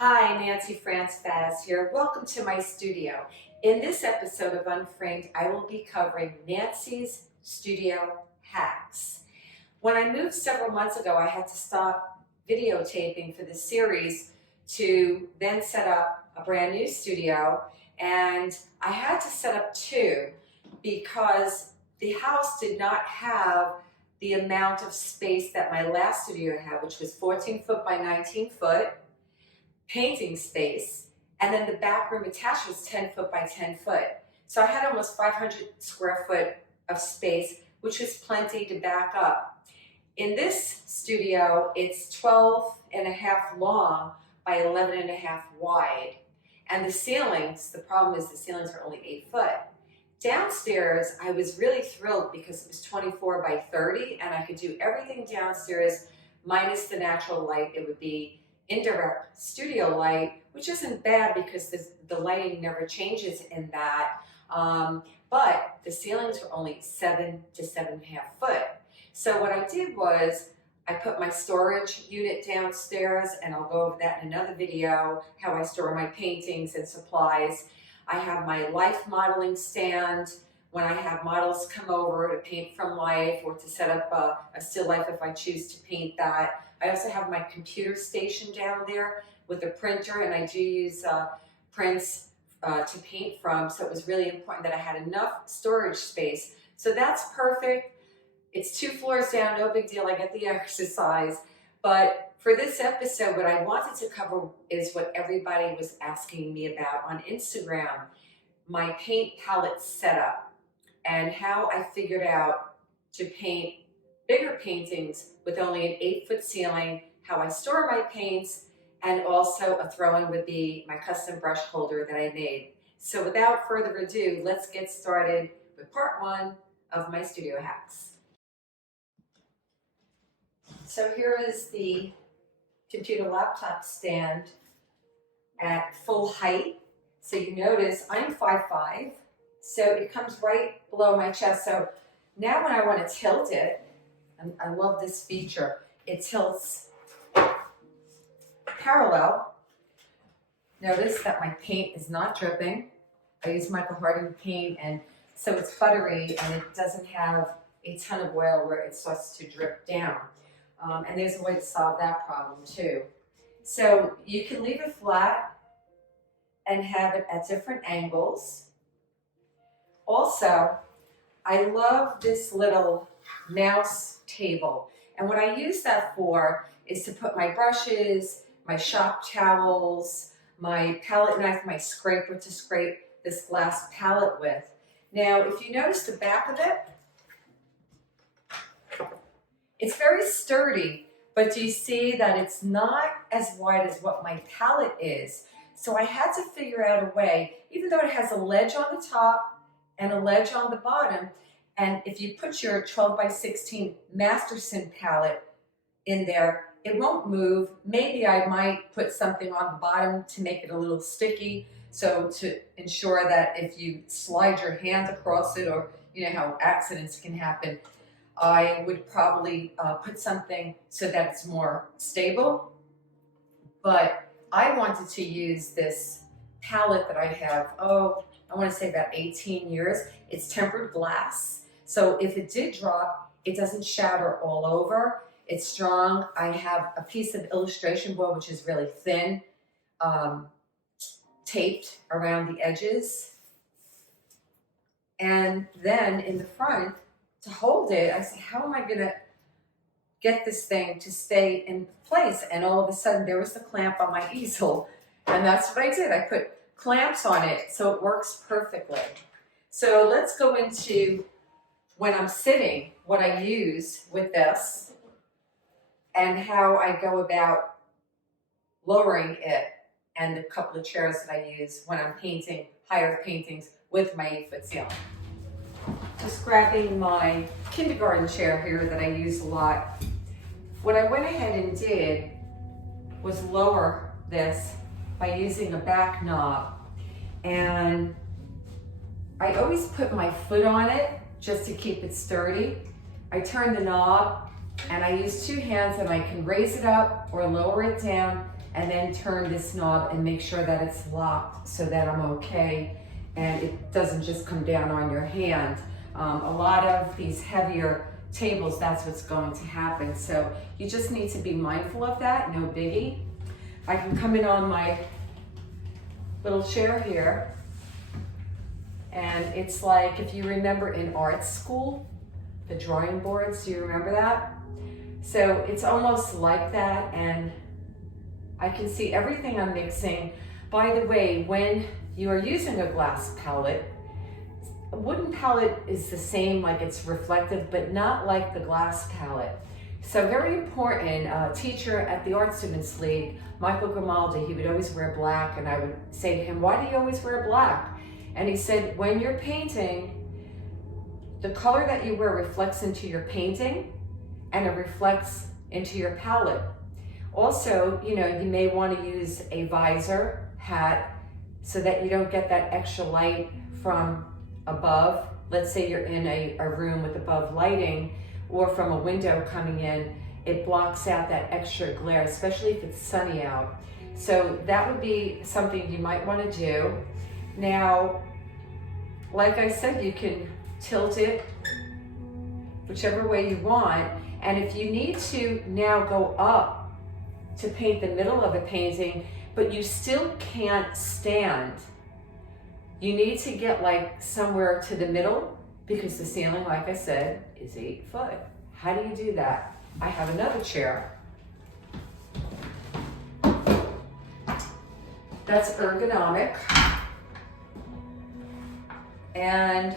Hi, Nancy France-Vaz here. Welcome to my studio. In this episode of Unframed, I will be covering Nancy's studio hacks. When I moved several months ago, I had to stop videotaping for the series to then set up a brand new studio, and I had to set up two because the house did not have the amount of space that my last studio had, which was 14 foot by 19 foot. Painting space, and then the back room attached was 10 foot by 10 foot. So I had almost 500 square foot of space, which was plenty to back up. In this studio, it's 12 and a half long by 11 and a half wide. And the ceilings, the problem is the ceilings are only 8 foot. Downstairs, I was really thrilled because it was 24 by 30, and I could do everything downstairs minus the natural light. It would be indirect studio light, which isn't bad because the lighting never changes in that, but the ceilings were only 7 to 7.5 foot. So what I did was I put my storage unit downstairs, and I'll go over that in another video, how I store my paintings and supplies. I have my life modeling stand when I have models come over to paint from life or to set up a still life if I choose to paint that. I also have my computer station down there with a printer, and I do use prints to paint from, so it was really important that I had enough storage space. So that's perfect. It's 2 floors down, no big deal, I get the exercise. But for this episode, what I wanted to cover is what everybody was asking me about on Instagram, my paint palette setup and how I figured out to paint bigger paintings with only an 8-foot ceiling, how I store my paints, and also a throw-in would be my custom brush holder that I made. So without further ado, let's get started with part 1 of my studio hacks. So here is the computer laptop stand at full height. So you notice I'm 5'5", so it comes right below my chest. So now when I want to tilt it, and I love this feature, it tilts parallel. Notice that my paint is not dripping. I use Michael Harding paint, and so it's buttery and it doesn't have a ton of oil where it starts to drip down. And there's a way to solve that problem too. So you can leave it flat and have it at different angles. Also, I love this little mouse table, and what I use that for is to put my brushes, my shop towels, my palette knife, my scraper to scrape this glass palette with. Now, if you notice the back of it, it's very sturdy, but do you see that it's not as wide as what my palette is? So I had to figure out a way, even though it has a ledge on the top and a ledge on the bottom, and if you put your 12 by 16 Masterson palette in there, it won't move. Maybe I might put something on the bottom to make it a little sticky, so to ensure that if you slide your hand across it, or you know how accidents can happen, I would probably put something so that it's more stable. But I wanted to use this palette that I have, I want to say about 18 years. It's tempered glass, so if it did drop, it doesn't shatter all over. It's strong. I have a piece of illustration board, which is really thin, taped around the edges. And then in the front, to hold it, I said, how am I going to get this thing to stay in place? And all of a sudden, there was the clamp on my easel. And that's what I did. I put clamps on it, so it works perfectly. So let's go into when I'm sitting, what I use with this, and how I go about lowering it, and a couple of chairs that I use when I'm painting higher paintings with my 8-foot ceiling. Just grabbing my kindergarten chair here that I use a lot. What I went ahead and did was lower this by using a back knob, and I always put my foot on it just to keep it sturdy. I turn the knob and I use 2 hands, and I can raise it up or lower it down and then turn this knob and make sure that it's locked so that I'm okay and it doesn't just come down on your hand. A lot of these heavier tables, that's what's going to happen. So you just need to be mindful of that, no biggie. I can come in on my little chair here, and it's like, if you remember in art school, the drawing boards, do you remember that? So it's almost like that, and I can see everything I'm mixing. By the way, when you are using a glass palette, a wooden palette is the same, like it's reflective, but not like the glass palette. So very important, teacher at the Art Students League, Michael Grimaldi, he would always wear black, and I would say to him, why do you always wear black? And he said, when you're painting, the color that you wear reflects into your painting, and it reflects into your palette. Also, you know, you may want to use a visor hat so that you don't get that extra light from above. Let's say you're in a room with above lighting, or from a window coming in, it blocks out that extra glare, especially if it's sunny out. So that would be something you might want to do. Now, like I said, you can tilt it whichever way you want. And if you need to now go up to paint the middle of a painting, but you still can't stand, you need to get like somewhere to the middle, because the ceiling, like I said, is 8 foot. How do you do that? I have another chair. That's ergonomic. And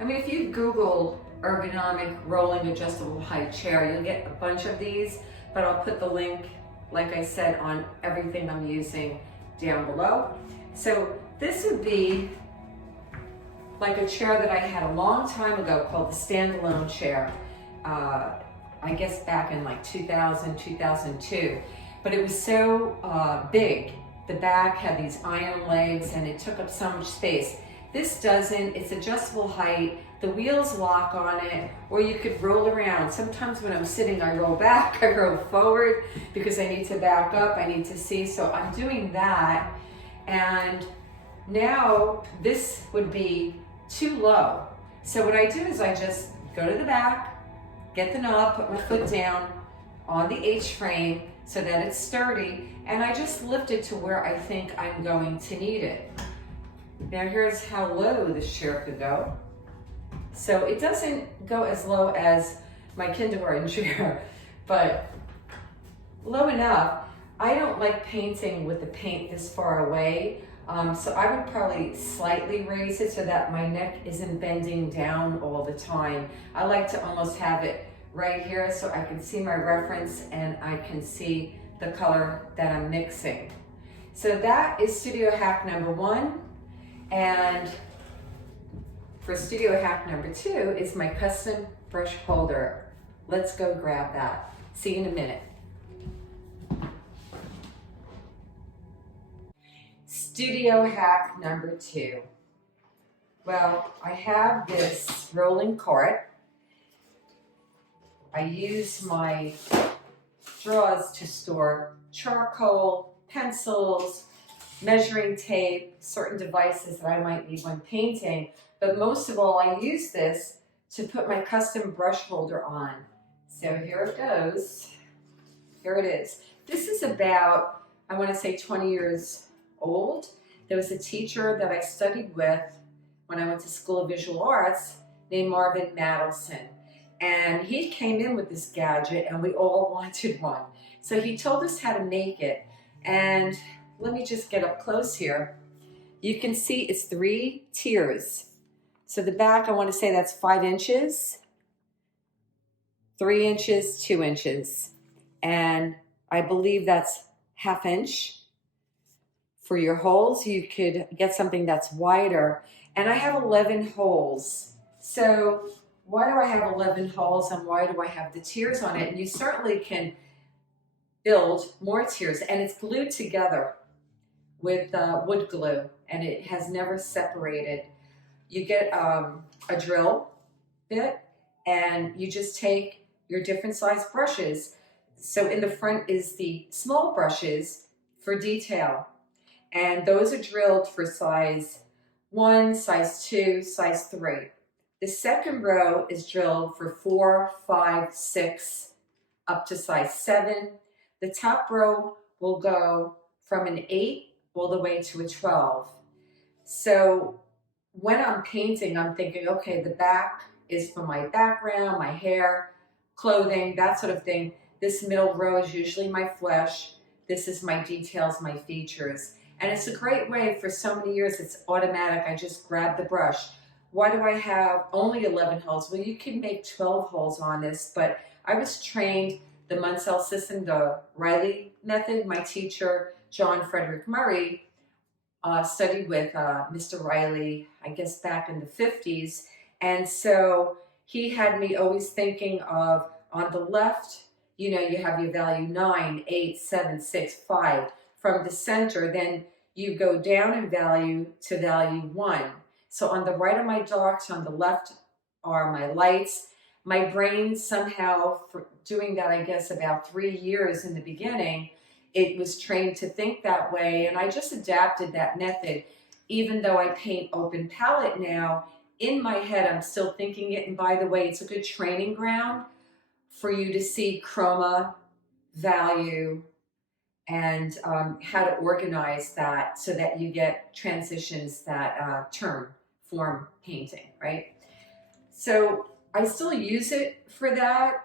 I mean, if you Google ergonomic rolling adjustable height chair, you'll get a bunch of these, but I'll put the link, like I said, on everything I'm using down below. So this would be like a chair that I had a long time ago called the standalone chair. I guess back in like 2000, 2002. But it was so big. The back had these iron legs and it took up so much space. This doesn't, it's adjustable height. The wheels lock on it, or you could roll around. Sometimes when I'm sitting, I roll back, I roll forward because I need to back up, I need to see. So I'm doing that. And now this would be too low. So what I do is I just go to the back, get the knob, put my foot down on the H-frame so that it's sturdy, and I just lift it to where I think I'm going to need it. Now here's how low this chair could go. So it doesn't go as low as my kindergarten chair, but low enough. I don't like painting with the paint this far away, so I would probably slightly raise it so that my neck isn't bending down all the time. I like to almost have it right here so I can see my reference and I can see the color that I'm mixing. So that is studio hack number 1. And for studio hack number 2 is my custom brush holder. Let's go grab that. See you in a minute. Studio hack number 2. Well, I have this rolling cart. I use my drawers to store charcoal, pencils, measuring tape, certain devices that I might need when painting. But most of all, I use this to put my custom brush holder on. So here it goes. Here it is. This is about, I want to say 20 years old. There was a teacher that I studied with when I went to School of Visual Arts named Marvin Madelson. And he came in with this gadget and we all wanted one. So he told us how to make it. And let me just get up close here. You can see it's 3 tiers. So the back, I want to say that's 5 inches, 3 inches, 2 inches. And I believe that's 1/2 inch. For your holes, you could get something that's wider. And I have 11 holes. So why do I have 11 holes and why do I have the tiers on it? And you certainly can build more tiers, and it's glued together with wood glue, and it has never separated. You get a drill bit, and you just take your different size brushes. So in the front is the small brushes for detail. And those are drilled for size 1, size 2, size 3. The second row is drilled for 4, 5, 6, up to size 7. The top row will go from an 8 all the way to a 12. So when I'm painting, I'm thinking, okay, the back is for my background, my hair, clothing, that sort of thing. This middle row is usually my flesh. This is my details, my features. And it's a great way. For so many years, it's automatic. I just grab the brush. Why do I have only 11 holes? Well, you can make 12 holes on this, but I was trained the Munsell system, the Riley method. My teacher, John Frederick Murray, studied with Mr. Riley, I guess back in the 50s. And so he had me always thinking of, on the left, you know, you have your value 9, 8, 7, 6, 5. From the center, then you go down in value to value 1. So on the right are my darks, on the left are my lights. My brain somehow, for doing that, I guess about 3 years in the beginning, it was trained to think that way, and I just adapted that method. Even though I paint open palette now, in my head I'm still thinking it, and by the way, it's a good training ground for you to see chroma, value, and how to organize that so that you get transitions that form painting, right? So I still use it for that.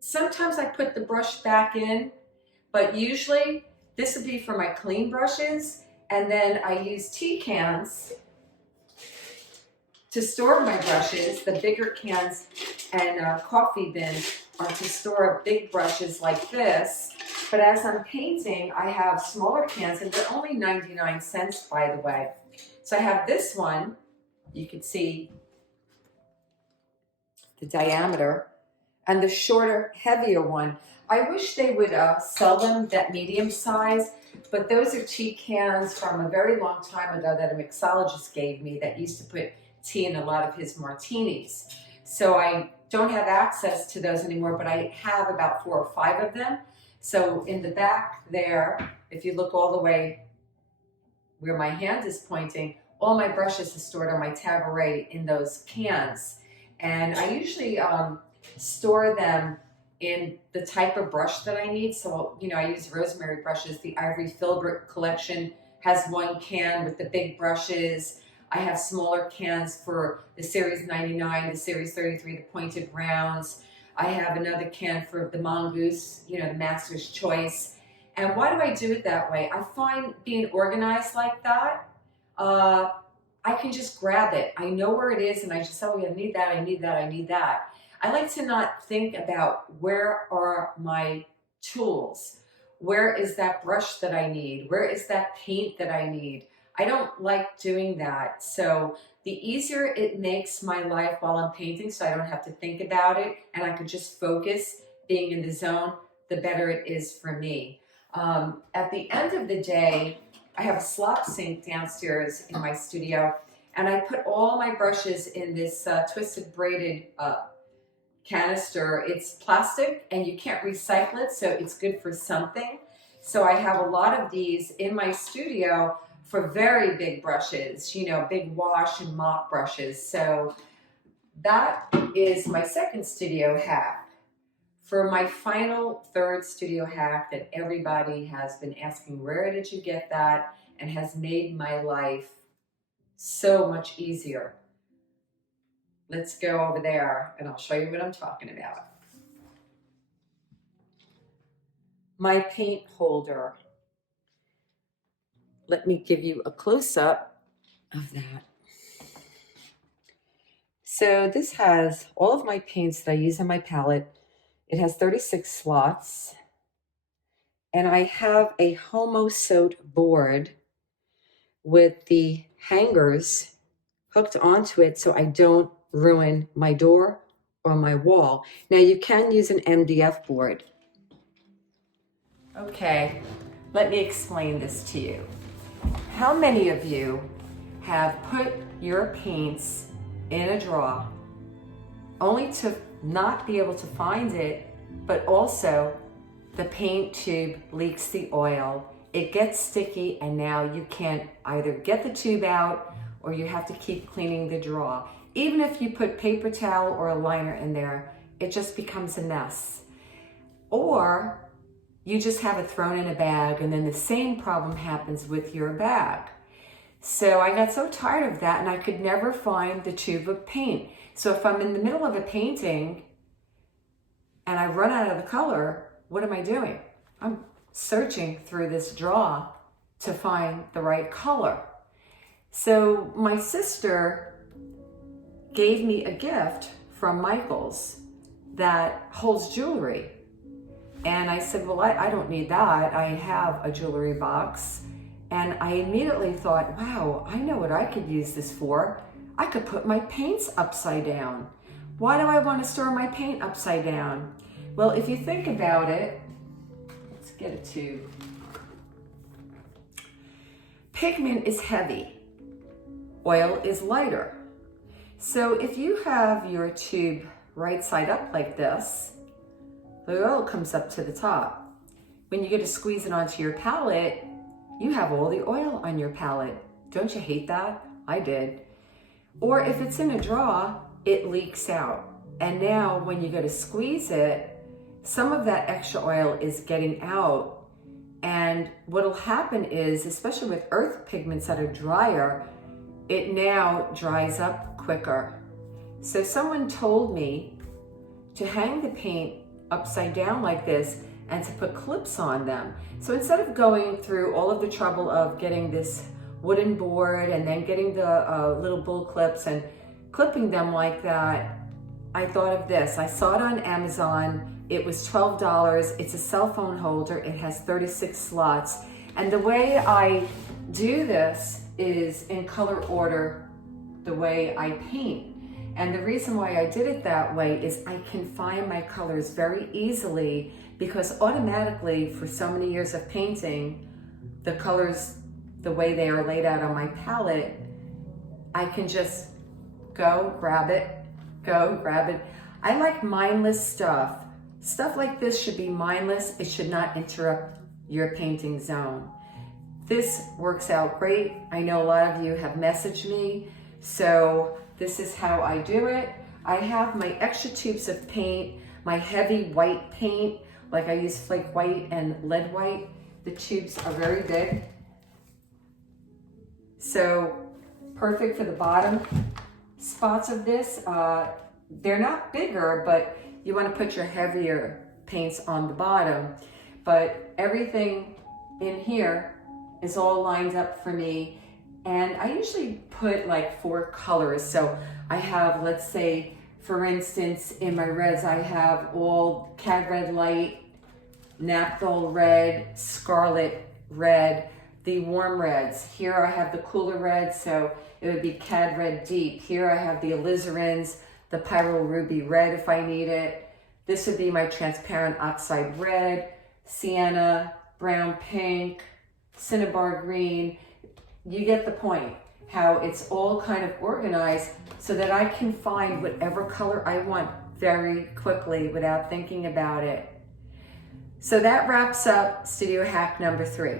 Sometimes I put the brush back in, but usually this would be for my clean brushes, and then I use tea cans to store my brushes. The bigger cans and coffee bins are to store big brushes like this. But as I'm painting, I have smaller cans, and they're only 99 cents, by the way. So I have this one. You can see the diameter, and the shorter, heavier one. I wish they would sell them that medium size, but those are tea cans from a very long time ago that a mixologist gave me that used to put tea in a lot of his martinis. So I don't have access to those anymore, but I have about 4 or 5 of them. So in the back there, if you look all the way where my hand is pointing, all my brushes are stored on my tabouret in those cans. And I usually store them in the type of brush that I need. So, you know, I use rosemary brushes. The Ivory Filbert collection has one can with the big brushes. I have smaller cans for the Series 99, the Series 33, the pointed rounds. I have another can for the Mongoose, you know, the Master's Choice. And why do I do it that way? I find being organized like that, I can just grab it. I know where it is, and I just say, oh, yeah, I need that, I need that, I need that. I like to not think about where are my tools? Where is that brush that I need? Where is that paint that I need? I don't like doing that. So the easier it makes my life while I'm painting, so I don't have to think about it, and I can just focus being in the zone, the better it is for me. At the end of the day, I have a slop sink downstairs in my studio, and I put all my brushes in this twisted braided canister. It's plastic and you can't recycle it, so it's good for something. So I have a lot of these in my studio for very big brushes, you know, big wash and mop brushes. So that is my second studio hack. For my final third studio hack that everybody has been asking, where did you get that, and has made my life so much easier. Let's go over there and I'll show you what I'm talking about. My paint holder. Let me give you a close-up of that. So this has all of my paints that I use on my palette. It has 36 slots, and I have a homo-sewn board with the hangers hooked onto it so I don't ruin my door or my wall. Now you can use an MDF board. Okay, let me explain this to you. How many of you have put your paints in a drawer only to not be able to find it but also the paint tube leaks the oil. It gets sticky, and now you can't either get the tube out or you have to keep cleaning the drawer. Even if you put paper towel or a liner in there, it just becomes a mess. Or you just have it thrown in a bag, and then the same problem happens with your bag. So I got so tired of that, and I could never find the tube of paint. So if I'm in the middle of a painting and I run out of the color, what am I doing? I'm searching through this drawer to find the right color. So my sister gave me a gift from Michael's that holds jewelry. And I said, well, I don't need that. I have a jewelry box. And I immediately thought, wow, I know what I could use this for. I could put my paints upside down. Why do I want to store my paint upside down? Well, if you think about it, let's get a tube. Pigment is heavy. Oil is lighter. So if you have your tube right side up like this, the oil comes up to the top. When you go to squeeze it onto your palette, you have all the oil on your palette. Don't you hate that? I did. Or if it's in a drawer, it leaks out. And now when you go to squeeze it, some of that extra oil is getting out. And what'll happen is, especially with earth pigments that are drier, it now dries up quicker. So someone told me to hang the paint upside down like this and to put clips on them. So instead of going through all of the trouble of getting this wooden board and then getting the little bull clips and clipping them like that, I thought of this. I saw it on Amazon. It was $12. It's a cell phone holder. It has 36 slots. And the way I do this is in color order, the way I paint. And the reason why I did it that way is I can find my colors very easily, because automatically for so many years of painting, the colors, the way they are laid out on my palette, I can just go grab it. I like mindless stuff. Stuff like this should be mindless. It should not interrupt your painting zone. This works out great. I know a lot of you have messaged me, so this is how I do it. I have my extra tubes of paint, my heavy white paint, like I use flake white and lead white. The tubes are very big. So perfect for the bottom spots of this. They're not bigger, but you want to put your heavier paints on the bottom. But everything in here is all lined up for me. And I usually put like 4 colors. So I have, let's say, for instance, in my reds, I have all cad red light, naphthol red, scarlet red, the warm reds. Here I have the cooler red, so it would be cad red deep. Here I have the alizarins, the pyro ruby red if I need it. This would be my transparent oxide red, sienna, brown pink, cinnabar green. You get the point, how it's all kind of organized so that I can find whatever color I want very quickly without thinking about it. So that wraps up studio hack number 3.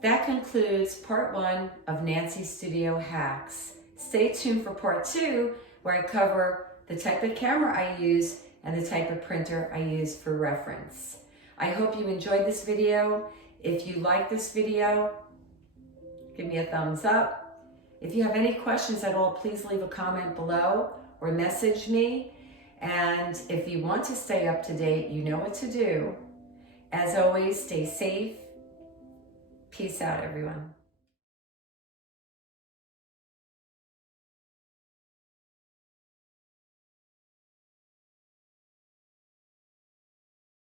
That concludes part 1 of Nancy's studio hacks. Stay tuned for part 2, where I cover the type of camera I use and the type of printer I use for reference. I hope you enjoyed this video. If you like this video, give me a thumbs up. If you have any questions at all, please leave a comment below or message me. And if you want to stay up to date, you know what to do. As always, stay safe. Peace out, everyone.